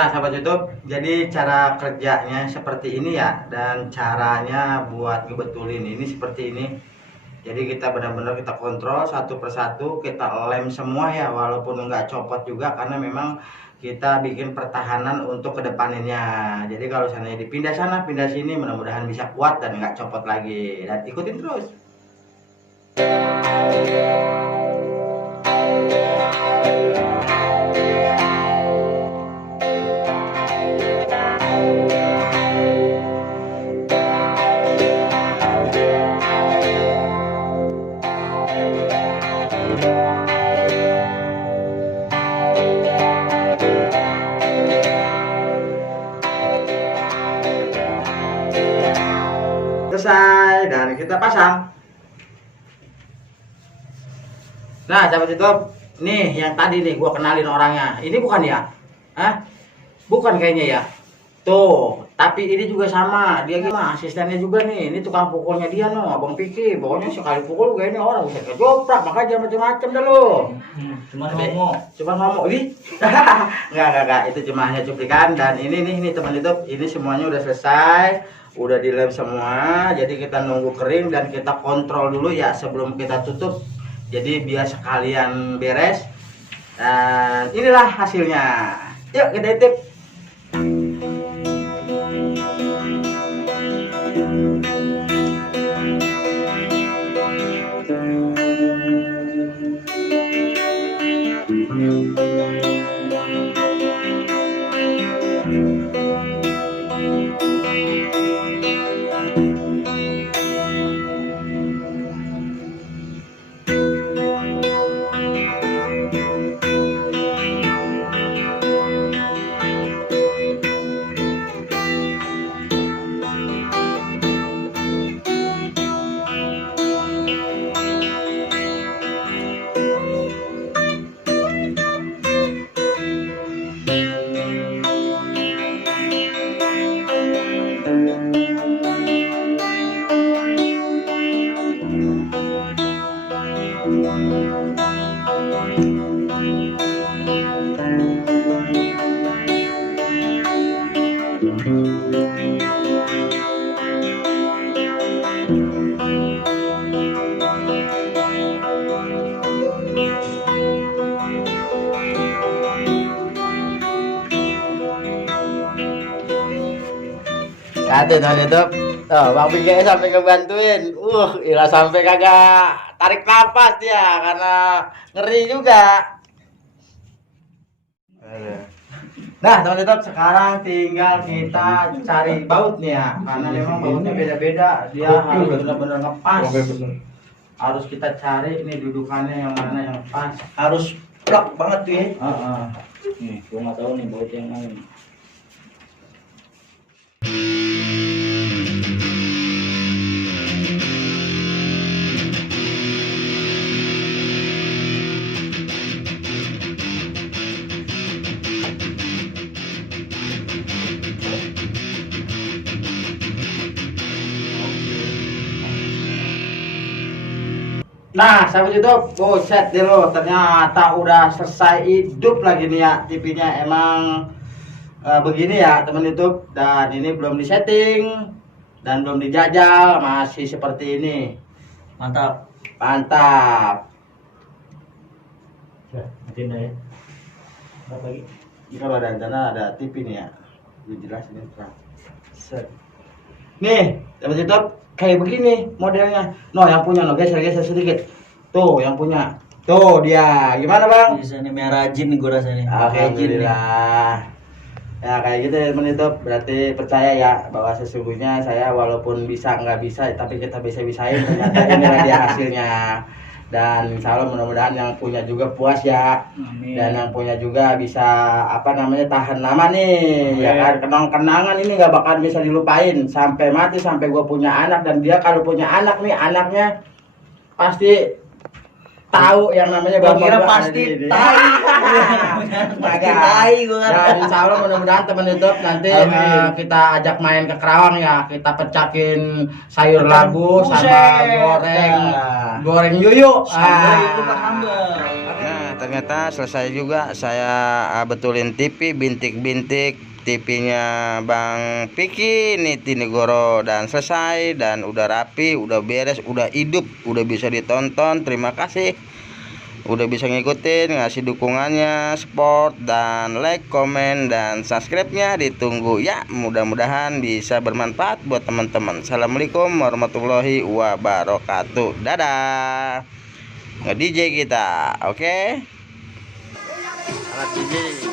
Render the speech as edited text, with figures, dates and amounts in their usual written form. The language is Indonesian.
Nah, sahabat YouTube, jadi cara kerjanya seperti ini ya, dan caranya buat ngebetulin ini seperti ini. Jadi kita benar-benar kita kontrol satu persatu, kita lem semua ya, walaupun nggak copot juga karena memang kita bikin pertahanan untuk kedepaninnya. Jadi kalau seandainya dipindah sana, pindah sini, mudah-mudahan bisa kuat dan nggak copot lagi. Dan ikutin terus. Selesai dan kita pasang. Nah, sahabat YouTube, nih yang tadi nih gua kenalin orangnya. Ini bukan ya? Hah? Bukan kayaknya ya. Tuh, tapi ini juga sama. Dia gimana? Asistennya juga nih. Ini tukang pukulnya dia no, Abang Piki. Pokoknya sekali pukul gue ini orang bisa kejoprak, makanya jangan macam-macam dah lo. Cuma ngomong. Cuma ngomong, ini enggak, itu cuma hanya cuplikan. Dan ini teman YouTube, ini semuanya udah selesai, udah dilem semua. Jadi kita nunggu kering dan kita kontrol dulu ya sebelum kita tutup. Jadi biar sekalian beres. Dan inilah hasilnya. Yuk kita intip. Ada teman YouTube. Tuh, Bang Piki sampai ngebantuin. Ila sampai kagak tarik nafas dia karena ngeri juga. Nah, teman YouTube, sekarang tinggal kita cari baut nih ya. Karena memang bautnya beda-beda. Dia harus benar-benar ngepas. Harus kita cari ini dudukannya yang mana yang pas. Harus plak banget tuh ya. Nih, gua nggak tahu nih baut yang mana. Nah, sahabat YouTube, buset deh lo, ternyata udah selesai hidup lagi nih ya TV-nya. Emang begini ya teman YouTube, dan ini belum disetting dan belum dijajal, masih seperti ini. Mantap. Mantap. Ya, matiin dah ya. Berapa lagi? Ini kalau ada antena ada TV nih ya, lebih jelas ini terang. Set. Nih, sahabat YouTube, kayak begini modelnya. No, yang punya no, geser sedikit. Tuh, yang punya. Tuh dia. Gimana, Bang? Bisa nih merah jin nih gua rasanya. Alhamdulillah. Ya kayak gitu ya teman YouTube, berarti percaya ya bahwa sesungguhnya saya walaupun bisa nggak bisa, tapi kita bisa-bisain, ternyata inilah dia hasilnya. Dan insya Allah mudah-mudahan yang punya juga puas ya. Amin. Dan yang punya juga bisa apa namanya tahan lama nih. Amin. Ya kan, kenang-kenangan ini nggak bakal bisa dilupain sampai mati, sampai gue punya anak. Dan dia kalau punya anak nih, anaknya pasti tahu yang namanya Gua bapak kira gua ada pasti di sini. tai. Pasti tai gua kan. Dan insya Allah mudah-mudahan teman YouTube nanti kita ajak main ke Kerawang ya, kita pecakin sayur labu sama Buset. goreng yuyuk. Sambal itu Pak sambal. Nah, ternyata selesai juga saya betulin TV, bintik-bintik TV-nya Bang Piki Nitinegoro, dan selesai dan udah rapi, udah beres, udah hidup, udah bisa ditonton. Terima kasih udah bisa ngikutin, ngasih dukungannya, support dan like, komen dan subscribe-nya ditunggu ya. Mudah-mudahan bisa bermanfaat buat teman-teman. Assalamualaikum warahmatullahi wabarakatuh. Dadah. Nge-DJ kita, oke? Alat DJ.